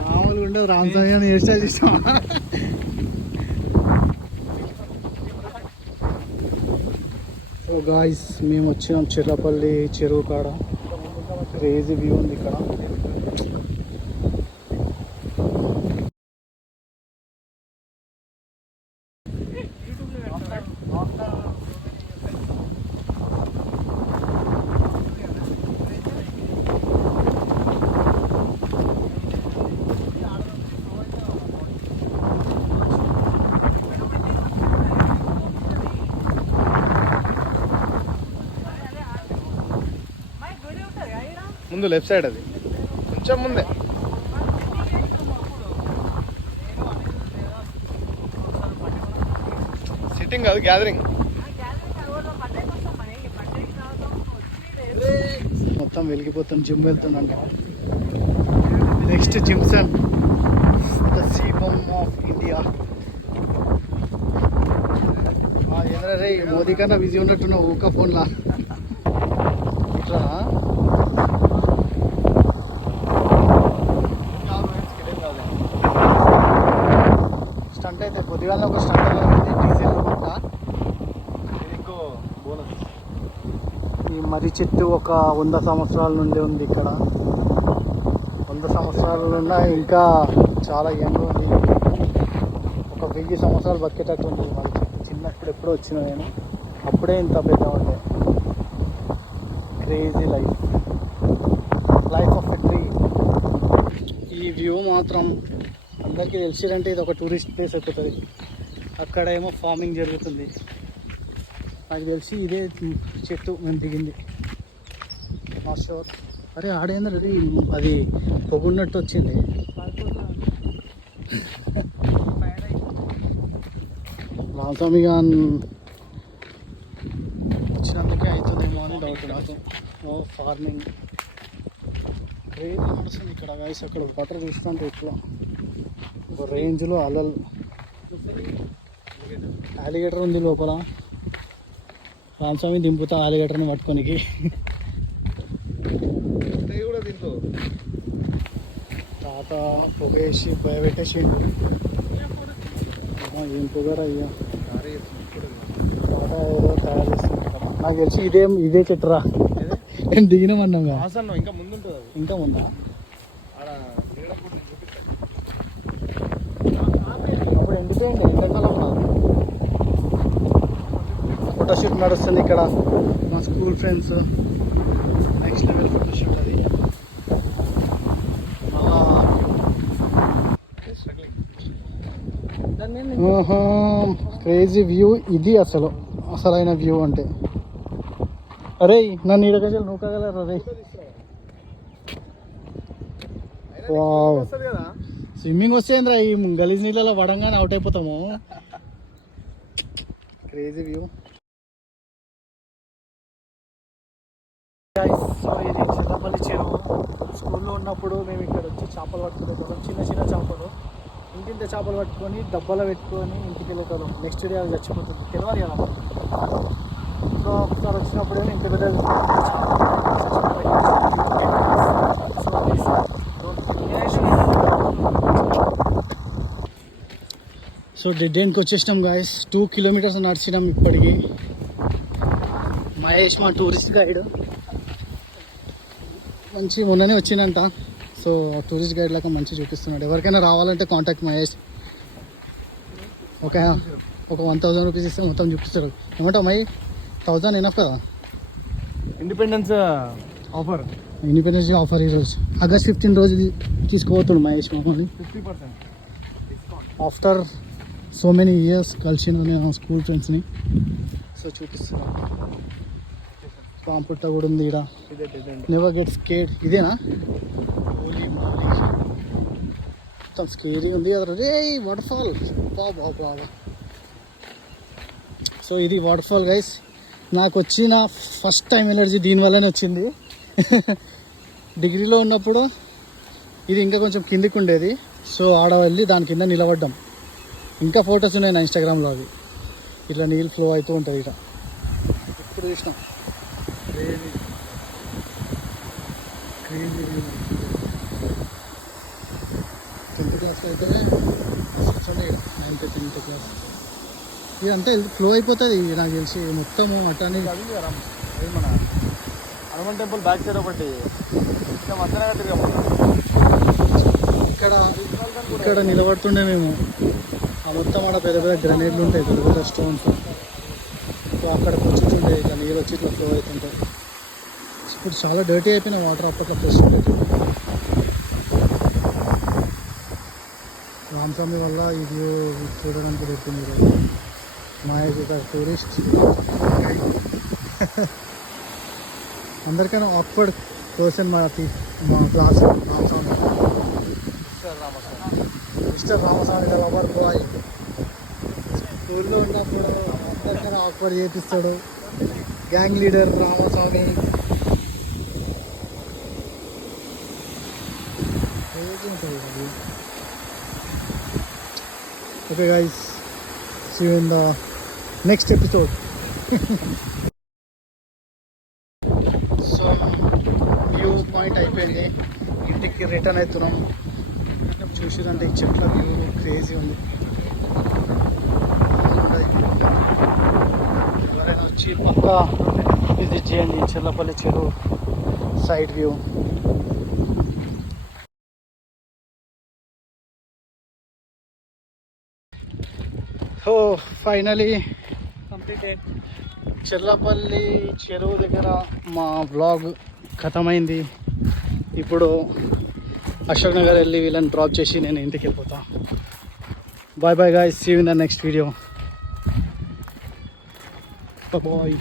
మామూలుగా ఉండదు రామస్వామి అని హెయిర్ స్టైల్ ఇష్టం. సో గాయ్స్ మేము వచ్చినాం చిర్రపల్లి చెరువు కాడ. క్రేజీ వ్యూ ఉంది ఇక్కడ. ముందు లెఫ్ట్ సైడ్, అది కొంచెం ముందే. సిట్టింగ్ కాదు, గ్యాదరింగ్. మొత్తం వెలిగిపోతాం. జిమ్ వెళ్తున్నాం. Next Jimson, the sebum of India. ఏంద్రా రే, మోదీ కన్నా బిజీ ఉన్నట్టున్నావు ఊక ఫోన్లా. ఇట్లా స్టంట్ అయితే కొద్దిగా ఒక స్టంట్ ఉంది డీజిల్ పట్ట. ఇంకో బోనస్, ఈ మర్రి చెట్టు ఒక 100 సంవత్సరాల నుండి ఉంది ఇక్కడ. 100 సంవత్సరాలు ఉన్నా ఇంకా చాలా యంగ్ ఉంది. ఒక 1000 సంవత్సరాలు బతికేటట్టు ఉంది మర్రి చెట్టు. చిన్నప్పుడు ఎప్పుడో వచ్చిన నేను, అప్పుడే ఇంత పెద్ద ఉండే. Crazy life of a tree. ఈ వ్యూ మాత్రం అందరికీ తెలిసిరంటే ఇది ఒక టూరిస్ట్ ప్లేస్ అయిపోతుంది. అక్కడ ఏమో ఫార్మింగ్ జరుగుతుంది. నాకు తెలిసి ఇదే చెట్టు మేము దిగింది. Not sure. అరే ఆడేంద్ర అది పొగున్నట్టు వచ్చింది. రామస్వామి గాన్ వచ్చినందుకే అవుతుందేమో అని డౌట్ నాకు. ఫార్మింగ్ క్రేజీ నడుస్తుంది ఇక్కడ గాయస్. అక్కడ వాటర్ చూస్తుంటే ఇట్లా ఒక రేంజ్లో అలలు. అలిగేటర్ ఉంది లోపల. రామస్వామి దింపుతా అలిగేటర్ని పట్టుకోనికి. కూడా దీంట్లో తాత పొగ వేసి భయపెట్టేసిండు. ఏం పొగరా అయ్యా. తాత ఏదో తయారు చేస్తుంది. నాకు తెలిసి ఇదే చెట్టురా. నేను దిగినామన్నాగా. ఇంకా ముందు ఉంటుంది. ఇంకా ముందా? అప్పుడు ఎండిపోయింది ఎండాకాలంలో. ఫోటోషూట్ నడుస్తుంది ఇక్కడ. మా school friends next level photoshoot అది. క్రేజీ వ్యూ ఇది. అసలైన వ్యూ అంటే అరే నన్ను ఈడగజలు నువ్వు కాగలరా రే. స్విమ్మింగ్ వస్తేంద్రా ఈ గలీజ్ నీళ్ళలో పడంగానే అవుట్ అయిపోతాము. Crazy view. సో ఇది చిల్లపల్లి చెరువు. స్కూల్లో ఉన్నప్పుడు మేము ఇక్కడ వచ్చి చేపలు పట్టుకునేటోళ్ళం. చిన్న చిన్న చేపలు, ఇంటింత చేపలు పట్టుకొని డబ్బాలో పెట్టుకొని ఇంటికి వెళ్ళేటోళ్ళం. నెక్స్ట్ డే అది చచ్చిపోతుంది, తెలియదు కదా. సో ఒకసారి వచ్చినప్పుడు ఇంత పెద్ద సో డెడ్ ఎండ్కి వచ్చేసినాం గాయస్. 2 కిలోమీటర్స్ నడిచినాం ఇప్పటికి. మహేష్ మా టూరిస్ట్ గైడ్ మంచి మొన్ననే వచ్చిందంట. సో టూరిస్ట్ గైడ్ లాగా మంచి చూపిస్తున్నాడు. ఎవరికైనా రావాలంటే కాంటాక్ట్ మహేష్. ఒక 1000 రూపీస్ ఇస్తే మొత్తం చూపిస్తారు. ఏమంటావు మహి? 1000 ఎనఫ్ కదా? ఇండిపెండెన్స్ ఆఫర్ ఈరోజు ఆగస్ట్ 15 రోజు తీసుకోవద్దు మహేష్ మమ్మల్ని. 50% ఆఫ్టర్ సో మెనీ ఇయర్స్ కలిసిన నేను స్కూల్ ఫ్రెండ్స్ని. సో చూపిస్తున్నాను. పాంపుట్ట కూడా ఉంది ఇక్కడ. Never get scared. ఇదేనా? హోలీ మోలీ మొత్తం స్కేరీ ఉంది కదా రే. వాటర్ఫాల్ బాబా. సో ఇది వాటర్ఫాల్ గైస్. నాకు వచ్చిన ఫస్ట్ టైం ఎనర్జీ దీనివల్లనే వచ్చింది. డిగ్రీలో ఉన్నప్పుడు ఇది ఇంకా కొంచెం కిందికి ఉండేది. సో ఆడ వెళ్ళి దాని కింద నిలబడ్డాం. ఇంకా ఫొటోస్ ఉన్నాయి నా ఇన్స్టాగ్రామ్లో. అవి ఇట్లా నీళ్ళు ఫ్లో అవుతూ ఉంటుంది. ఇట్లా ఇప్పుడు చూసినాం. క్రేజీ 10th క్లాస్లో అయితే వస్తుండే 9th 10th క్లాస్ ఇది అంతా ఫ్లో అయిపోతుంది నాకు తెలిసి మొత్తము అటాని అది మన హనుమాన్ టెంపుల్ బ్యాక్ సైడ్ ఒకటి ఇంకా మధ్యన తిరిగా ఇక్కడ ఇక్కడ నిలబడుతుండే మేము ఆ మొత్తం ఆడ పెద్ద పెద్ద గ్రనేడ్లు ఉంటాయి పెద్ద పెద్ద స్టోన్స్ సో అక్కడ కూర్చుంటుండే ఇట్లా నీళ్ళు వచ్చి ఇట్లా ఫ్లో అవుతుంటాయి ఇప్పుడు చాలా డర్టీ అయిపోయిన వాటర్ అప్పట్లో ఫ్రెష్ ఉండేది రామస్వామి వల్ల ఈ వ్యూ చూడడానికి దొరికింది ఈరోజు మా టూరిస్ట్ అందరికైనా ఆక్వర్డ్ పర్సన్ మా class Ramaswamy mister Ramaswamy lover boy స్కూల్లో ఉన్నప్పుడు అందరికైనా ఆక్వర్డ్ చేపిస్తాడు gang leader Ramaswamy okay guys see you in the next episode so view point అయిపోయింది ఇంటికి రిటర్న్ అవుతున్నాం చూసిరంటే ఈ చెట్ల వ్యూ క్రేజీ ఉంది ఎవరైనా వచ్చి పక్కా విజిట్ చేయండి చెర్లపల్లి చెరువు side view so finally completed Cherlapalli చెరువు దగ్గర మా వ్లాగ్ ఖతమైంది ఇప్పుడు అశోక్ నగర్ వెళ్ళి వీళ్ళని డ్రాప్ చేసి నేను ఇంటికి వెళ్ళిపోతా bye bye guys see you in the next video bye